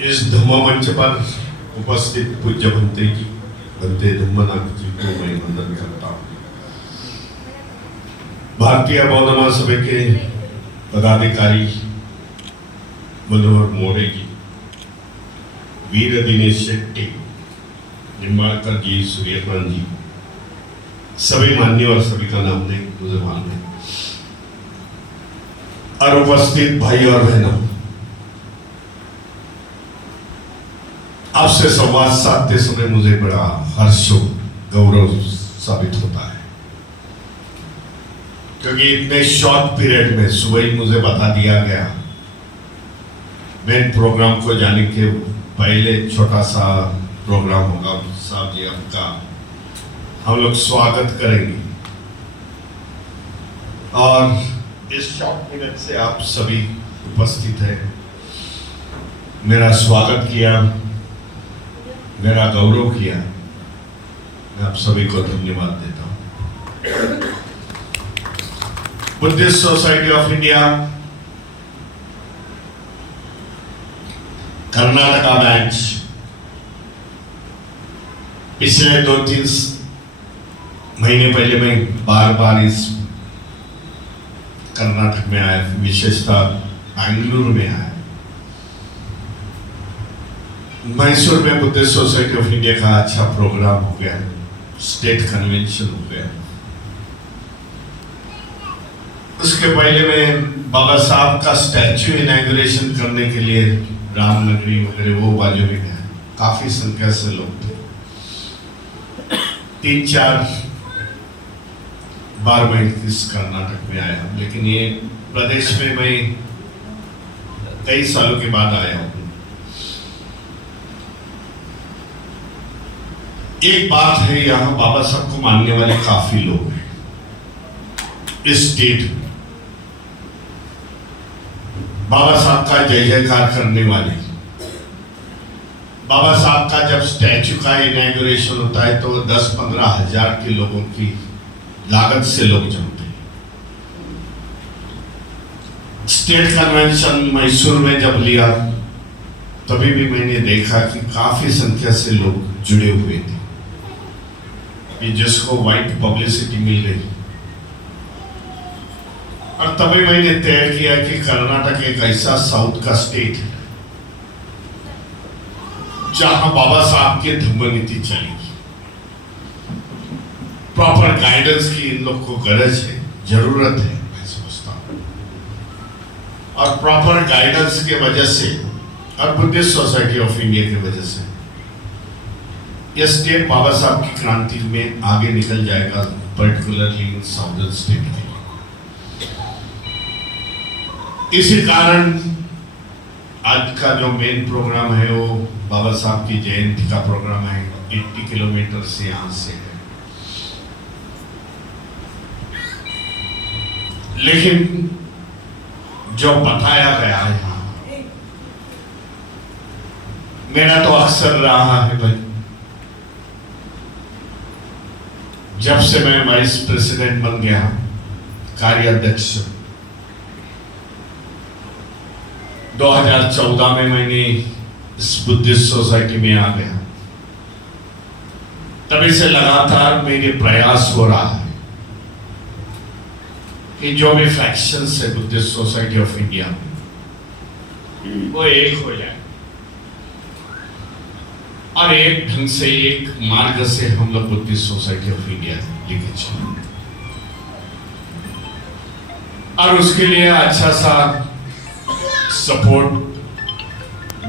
इस धम्म मंच पर उपस्थित पूज्य भंते जी, भंते धम्मनाथ जी को मैं वंदन करता हूँ। भारतीय बौद्ध महासभा के पदाधिकारी मनोहर मोरे जी, वीर दिनेश शेट्टी, निम्बाळकर जी, सूर्यकांत जी, सभी मान्यवर, सभी का नाम नहीं मुझे मालूम है, और उपस्थित भाई और बहनों, आपसे संवाद साधते समय मुझे बड़ा हर्ष गौरव साबित होता है, क्योंकि इतने शॉर्ट पीरियड में सुबह ही मुझे बता दिया गया। मेन प्रोग्राम को जाने के पहले छोटा सा प्रोग्राम होगा, साहब जी आपका हम लोग स्वागत करेंगे, और इस शॉर्ट पीरियड से आप सभी उपस्थित हैं, मेरा स्वागत किया, मेरा गौरव किया, मैं आप सभी को धन्यवाद देता हूं। Buddhist society of India, Karnataka branch पिछले 2-3 महीने पहले मैं बार इस कर्नाटक में आया, विशेषतः बेंगलुरु में आया। मैसूर में बुद्धिस्ट सोसाइटी ऑफ इंडिया का अच्छा प्रोग्राम हो गया, स्टेट कन्वेंशन हो गया। उसके पहले मैं बाबा साहब का स्टैच्यू इनॉग्रेशन करने के लिए रामनगरी वगैरह वो बाजू में गया, काफी संख्या से लोग थे। 3-4 बार मैं इस कर्नाटक में आया, लेकिन ये प्रदेश में मैं कई सालों के बाद आया हूँ। एक बात है, यहाँ बाबा साहब को मानने वाले काफी लोग हैं इस स्टेट में, बाबा साहब का जय जयकार करने वाले। बाबा साहब का जब स्टैच्यू का इनॉग्रेशन होता है तो 10-15 हजार के लोगों की लागत से लोग जमते हैं। स्टेट कन्वेंशन मैसूर में जब लिया तभी भी मैंने देखा कि काफी संख्या से लोग जुड़े हुए थे, कि जिसको वाइट पब्लिसिटी मिल गई। और तभी मैंने तय किया कि कर्नाटक एक ऐसा साउथ का स्टेट है जहां बाबा साहब की धम्म नीति चलेगी। प्रॉपर गाइडेंस की इन लोग को गरज है, जरूरत है, मैं समझता हूं। और प्रॉपर गाइडेंस के वजह से और बुद्धिस्ट सोसाइटी ऑफ इंडिया की वजह से यह स्टेट बाबा साहब की क्रांति में आगे निकल जाएगा, पर्टिकुलरली इन साउदर्न स्टेट के। इसी कारण आज का जो मेन प्रोग्राम है वो बाबा साहब की जयंती का प्रोग्राम है। 80 किलोमीटर से यहाँ से है, लेकिन जो बताया गया है यहाँ, मेरा तो अक्सर रहा है भाई, जब से मैं वाइस प्रेसिडेंट बन गया, कार्याध्यक्ष 2014 में मैंने इस बुद्धिस्ट सोसाइटी में आ गया, तभी से लगातार मेरे प्रयास हो रहा है कि जो भी फ्रैक्शंस है बुद्धिस्ट सोसाइटी ऑफ इंडिया में वो एक हो जाए, और एक ढंग से, एक मार्ग से हम लोग बुद्धिस्ट सोसाइटी ऑफ इंडिया लेके चलें। और उसके लिए अच्छा सा सपोर्ट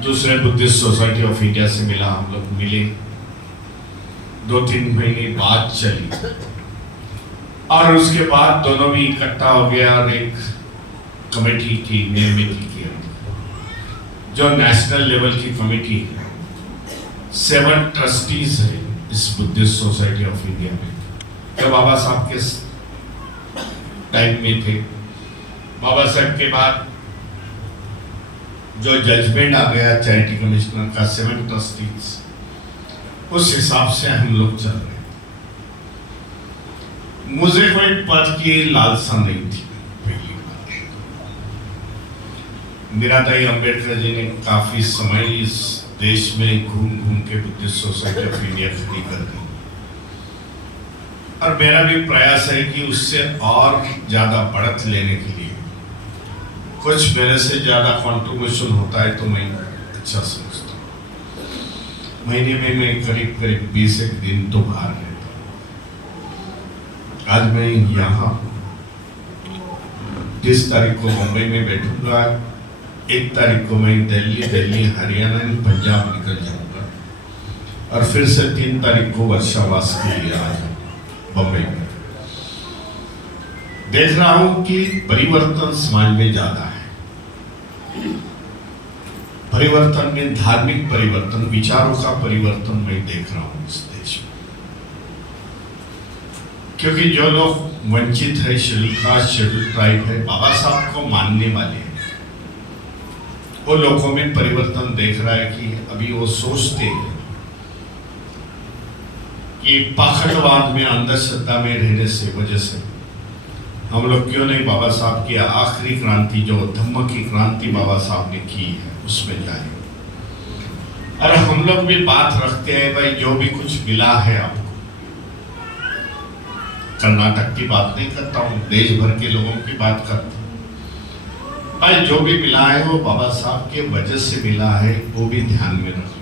दूसरे बुद्धिस्ट सोसाइटी ऑफ इंडिया से मिला। हम लोग मिले, 2-3 महीने बात चली, और उसके बाद दोनों भी इकट्ठा हो गया और एक कमेटी की निर्मित किया, जो नेशनल लेवल की कमेटी है। 7 ट्रस्टीज है इस बुद्धिस्ट सोसाइटी ऑफ इंडिया में, जो बाबा साहब के टाइम में थे। बाबा साहब के बाद जो जजमेंट आ गया चैरिटी कमिश्नर का, 7 ट्रस्टीज, उस हिसाब से हम लोग चल रहे हैं। मुझे कोई पद की लालसा नहीं थी, पहली बात। मीराबाई अंबेडकर जी ने काफी समय इस देश में घूम घूम के बुद्धिस्ट सोसाइटी ऑफ इंडिया खड़ी कर दी, और मेरा भी प्रयास है कि उससे और ज्यादा बढ़त लेने के लिए कुछ मेरे से ज्यादा कंट्रीब्यूशन होता है तो मैं अच्छा समझता हूँ। महीने में मैं करीब करीब 20 एक दिन तो बाहर रहता हूँ। आज मैं यहाँ 30 तारीख को मुंबई में बैठूंगा, 1 तारीख को मैं दिल्ली हरियाणा पंजाब निकल जाऊंगा, और फिर से 3 तारीख को वर्षावास के लिए आ जाऊंगा बम्बई में। देख रहा हूं कि परिवर्तन समाज में ज्यादा है। परिवर्तन में धार्मिक परिवर्तन, विचारों का परिवर्तन मैं देख रहा हूं इस देश में, क्योंकि जो लोग वंचित है, शेड्यूल कास्ट, शेड्यूल ट्राइब है, बाबा साहब को मानने वाले हैं, वो लोगों में परिवर्तन देख रहा है कि अभी वो सोचते हैं कि पाखंडवाद में, अंधश्रद्धा में रहने से वजह से हम लोग क्यों नहीं बाबा साहब की आखिरी क्रांति, जो धम्म की क्रांति बाबा साहब ने की है, उसमें जाए। और हम लोग भी बात रखते हैं भाई, जो भी कुछ मिला है आपको, कर्नाटक की बात नहीं करता हूँ, देश भर के लोगों की बात करता हूँ भाई, जो भी मिला है वो बाबा साहब के वजह से मिला है, वो भी ध्यान में रखो।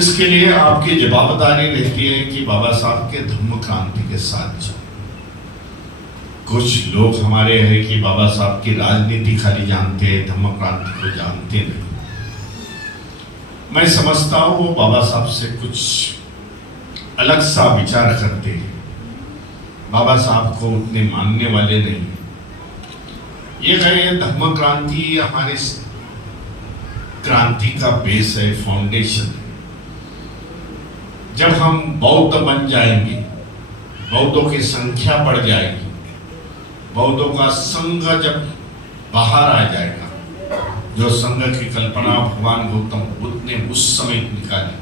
इसके लिए आपकी जवाबदारी रहती है कि बाबा साहब के धम्म क्रांति के साथ चलो। कुछ लोग हमारे हैं कि बाबा साहब की राजनीति खाली जानते हैं, धम्म क्रांति को जानते नहीं। मैं समझता हूं वो बाबा साहब से कुछ अलग सा विचार करते हैं, बाबा साहब को उतने मानने वाले नहीं। ये कहे धम्म क्रांति हमारी क्रांति का बेस है, फाउंडेशन है। जब हम बौद्ध बन जाएंगे, बौद्धों की संख्या बढ़ जाएगी, बौद्धों का संघ जब बाहर आ जाएगा, जो संघ की कल्पना भगवान गौतम बुद्ध ने उस समय निकाली,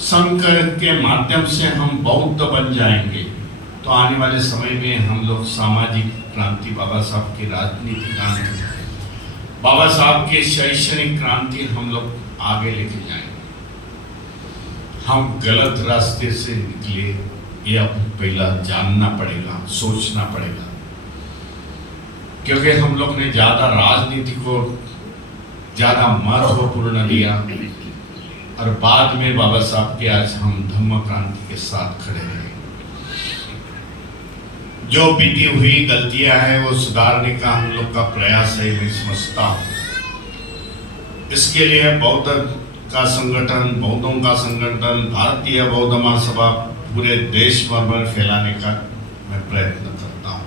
संघ के माध्यम से हम बौद्ध बन जाएंगे, तो आने वाले समय में हम लोग सामाजिक क्रांति, बाबा साहब की राजनीतिक क्रांति, बाबा साहब की शैक्षणिक क्रांति हम लोग आगे लेके जाएंगे। हम गलत रास्ते से निकले, ये अब पहला जानना पड़ेगा, सोचना पड़ेगा, क्योंकि हम लोग ने ज्यादा राजनीति को ज्यादा महत्वपूर्ण लिया, और बाद में बाबा साहब के आज हम धम्म क्रांति के साथ खड़े हैं। जो बीती हुई गलतियां हैं वो सुधारने का हम लोग का प्रयास है, मैं समझता हूं। इसके लिए बौद्ध का संगठन, बौद्धों का संगठन, भारतीय बौद्ध महासभा पूरे देश भर में फैलाने का मैं प्रयत्न करता हूं।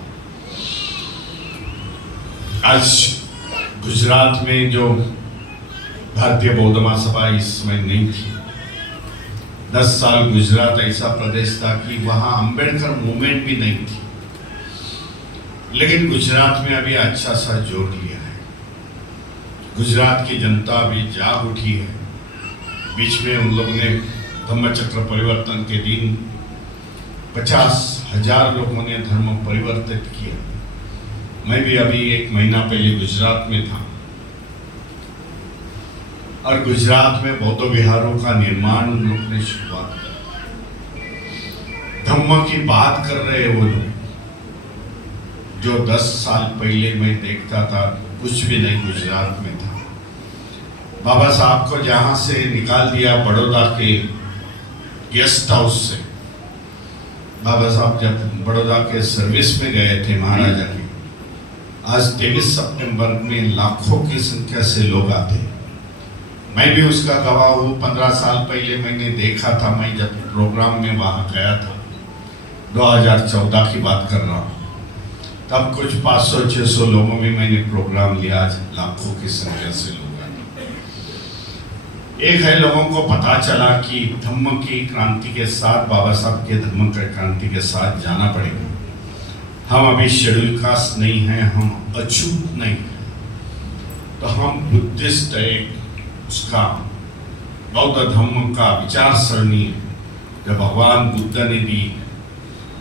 आज गुजरात में जो भारतीय बौद्ध महासभा इस समय नहीं थी, 10 साल गुजरात ऐसा प्रदेश था कि वहां अंबेडकर मूवमेंट भी नहीं थी, लेकिन गुजरात में अभी अच्छा सा जोर लिया है। गुजरात की जनता अभी जाग उठी है। बीच में उन लोगों ने धम्मचक्र परिवर्तन के दिन 50,000 लोगों ने धर्म परिवर्तित किया। मैं भी अभी 1 महीना पहले गुजरात में था, और गुजरात में बौद्ध विहारों का निर्माण उन लोगों ने शुरुआत की। धम्म की बात कर रहे वो लोग, जो 10 साल पहले मैं देखता था कुछ भी नहीं गुजरात में था। बाबा साहब को जहां से निकाल दिया, बड़ौदा के गेस्ट हाउस से, बाबा साहब जब बड़ौदा के सर्विस में गए थे महाराजा के, आज 23 सितंबर में लाखों की संख्या से लोग आते। मैं भी उसका गवाह हूँ। 15 साल पहले मैंने देखा था, मैं जब प्रोग्राम में वहां गया था, 2014 की बात कर रहा हूँ, तब कुछ 500-600 लोगों में मैंने प्रोग्राम लिया। आज लाखों की संख्या से लोग आए। एक है, लोगों को पता चला कि धम्म की क्रांति के साथ, बाबा साहब के धम्म की क्रांति के साथ जाना पड़ेगा। हम अभी शेड्यूल कास्ट नहीं हैं, हम अछूत नहीं हैं, तो हम बुद्धिस्ट है, उसका बौद्ध धम्म का विचार सरणी है जो भगवान बुद्ध ने दी,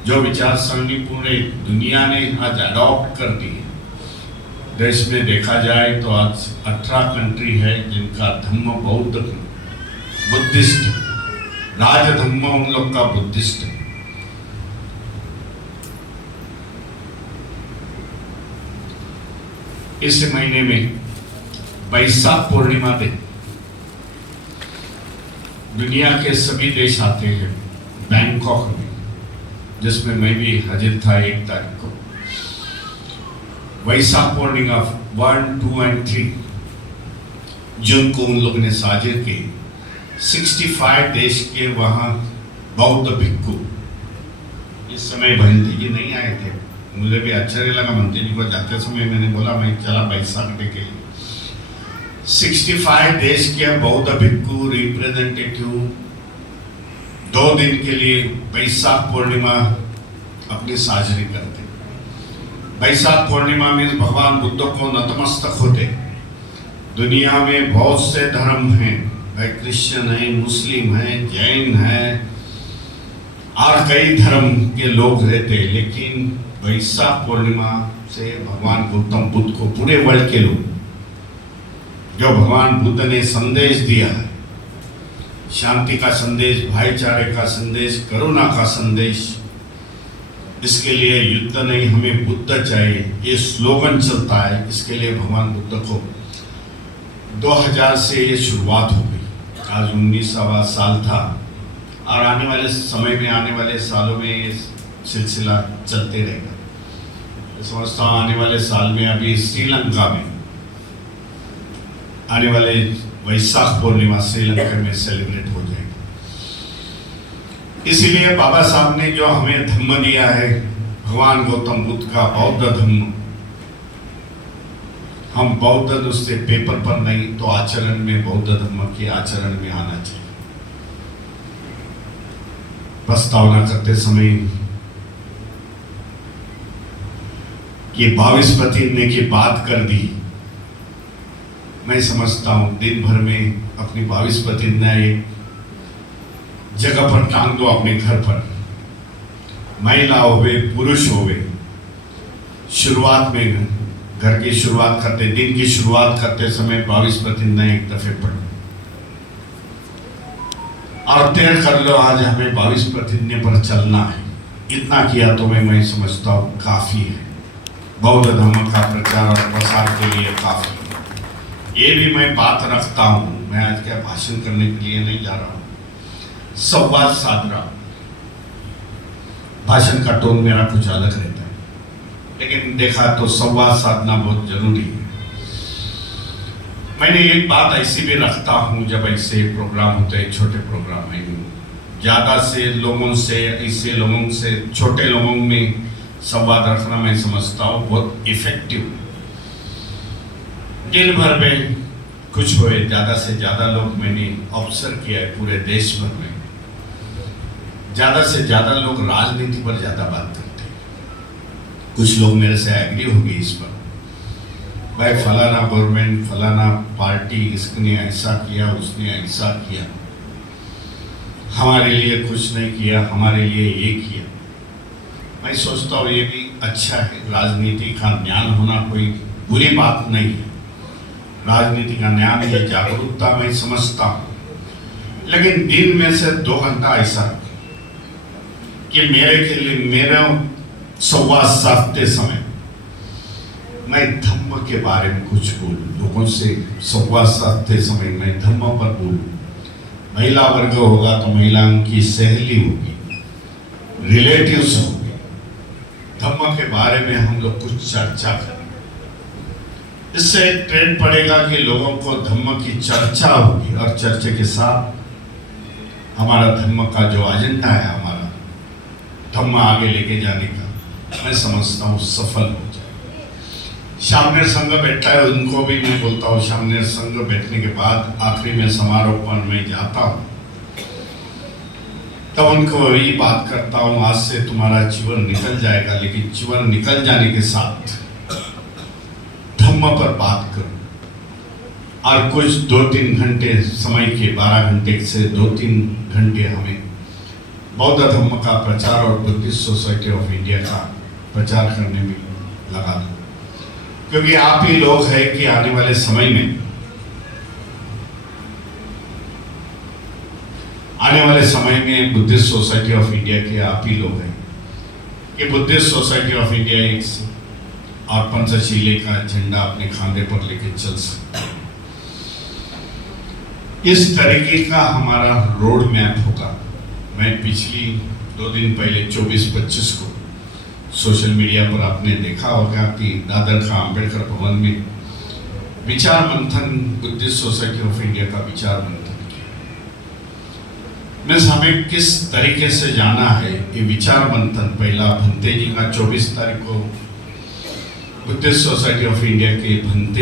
जो विचार सरणी पूरे दुनिया ने आज अडॉप्ट कर दी है, देश में देखा जाए तो आज 18 कंट्री है जिनका धर्म बौद्ध बुद्धिस्ट, राज धर्म उन लोग का बुद्धिस्ट है। इस महीने में वैशाख पूर्णिमा दिन दुनिया के सभी देश आते हैं बैंकॉक में, जिसमें मैं भी हाजिर था 1 तारीख को। वैशाख पूर्णिमा 1, 2 और 3 जून को उन लोगों ने साजिर की। 65 देश के वहाँ बौद्ध भिक्खु, इस समय बहनती जी नहीं आए थे, मुझे भी आश्चर्य लगा। मंत्री जी को जाते समय मैंने बोला मैं चला वैशाख डे के लिए। 65 देश के बौद्ध भिक्खु रिप्रेजेंटेटिव 2 दिन के लिए वैशाख पूर्णिमा अपनी साजरी करते। वैशाख पूर्णिमा में भगवान बुद्ध को नतमस्तक होते। दुनिया में बहुत से धर्म हैं, क्रिश्चियन है, मुस्लिम है, जैन है और कई धर्म के लोग रहते, लेकिन वैशाख पूर्णिमा से भगवान गौतम बुद्ध को पूरे वर्ल्ड के लोग, जो भगवान बुद्ध ने संदेश दिया है, शांति का संदेश, भाईचारे का संदेश, करुणा का संदेश, इसके लिए युद्ध नहीं हमें बुद्ध चाहिए, ये स्लोगन चलता है। इसके लिए भगवान बुद्ध को 2000 से ये शुरुआत हो गई। आज 19वां साल था और आने वाले समय में, आने वाले सालों में ये सिलसिला चलते रहेगा। समझता हूँ आने वाले साल में अभी श्रीलंका में आने वाले वैशाख पूर्णिमा श्रीलंका में सेलिब्रेट हो जाएगी। इसीलिए बाबा साहब ने जो हमें धर्म दिया है, भगवान गौतम बुद्ध का बौद्ध धर्म, हम बौद्ध उससे पेपर पर नहीं तो आचरण में, बौद्ध धर्म के आचरण में आना चाहिए। प्रस्तावना करते समय कि 22 प्रतिज्ञा की बात कर दी, मैं समझता हूं दिन भर में अपनी 22 प्रतिज्ञा एक जगह पर टांग दो अपने घर पर। महिला होवे, पुरुष होवे, शुरुआत में घर की शुरुआत करते, दिन की शुरुआत करते समय 22 प्रतिज्ञा एक दफे पढ़ो और तय कर लो आज हमें 22 प्रतिज्ञा पर चलना है। इतना किया तो मैं समझता हूँ काफी है, बौद्ध धर्म का प्रचार और प्रसार के लिए काफी है। ये भी मैं बात रखता हूँ, मैं आज क्या भाषण करने के लिए नहीं जा रहा हूँ, संवाद साध रहा हूँ। भाषण का टोन मेरा कुछ अलग रहता है, लेकिन देखा तो संवाद साधना बहुत जरूरी है। मैंने एक बात ऐसी भी रखता हूँ, जब ऐसे प्रोग्राम होते हैं, छोटे प्रोग्राम है, ज़्यादा से लोगों से, ऐसे लोगों से, छोटे लोगों में संवाद रखना मैं समझता हूँ बहुत इफेक्टिव। दिन भर में कुछ हुए, ज़्यादा से ज़्यादा लोग मैंने ऑब्जर्व किया है पूरे देश भर में, ज़्यादा से ज़्यादा लोग राजनीति पर ज़्यादा बात करते हैं। कुछ लोग मेरे से एग्री हो गए इस पर, भाई फलाना गवर्नमेंट, फलाना पार्टी, इसने ऐसा किया, उसने ऐसा किया, हमारे लिए कुछ नहीं किया, हमारे लिए ये किया। मैं सोचता हूँ ये भी अच्छा है, राजनीति का ज्ञान होना कोई बुरी बात नहीं है। राजनीति का ज्ञान, ये जागरूकता मैं समझता हूँ, लेकिन दिन में से 2 घंटा ऐसा कि मेरे के लिए, मेरा संवाद साधते समय मैं धर्म के बारे में कुछ बोलूं, लोगों से संवाद साधते समय मैं धर्म पर बोलूं। महिला वर्ग होगा तो महिलाओं की सहेली होगी, रिलेटिव्स होंगे, धर्म के बारे में हम लोग कुछ चर्चा करें। इससे एक ट्रेंड पड़ेगा कि लोगों को धर्म की चर्चा होगी और चर्चा के साथ हमारा धर्म का जो एजेंडा है, हमारा धर्म आगे लेके जाने का, मैं समझता हूँ सफल हो जाए। सामने संघ बैठा है, उनको भी मैं बोलता हूँ, सामने संघ बैठने के बाद आखिरी में समारोह पर मैं जाता हूँ, तब उनको वही बात करता हूँ, आज से तुम्हारा जीवन निकल जाएगा, लेकिन जीवन निकल जाने के साथ धर्म पर बात करो। और कुछ 2-3 घंटे समय के, 12 घंटे से 2-3 घंटे हमें बौद्ध धर्म का प्रचार और बुद्धिस्ट सोसाइटी ऑफ इंडिया का प्रचार करने में लगा दो। क्योंकि आप ही लोग हैं कि आने वाले समय में बुद्धिस्ट सोसाइटी ऑफ इंडिया के आप ही लोग हैं कि बुद्धिस्ट सोसाइटी ऑफ इंडिया एक और पंचशीले का झंडा अपने खांधे पर लेके चल सकता है। इस तरीके का हमारा रोड मैप होगा। मैं पिछली 2 दिन पहले 24-25 को सोशल मीडिया पर आपने देखा होगा कि दादर का अंबेडकर भवन में विचार मंथन, बुद्धिस्ट सोसाइटी ऑफ इंडिया का विचार मंथन किया। हमें किस तरीके से जाना है ये विचार मंथन। पहला भंते जी का 24 तारीख को बुद्धिस्ट सोसाइटी ऑफ इंडिया के भंते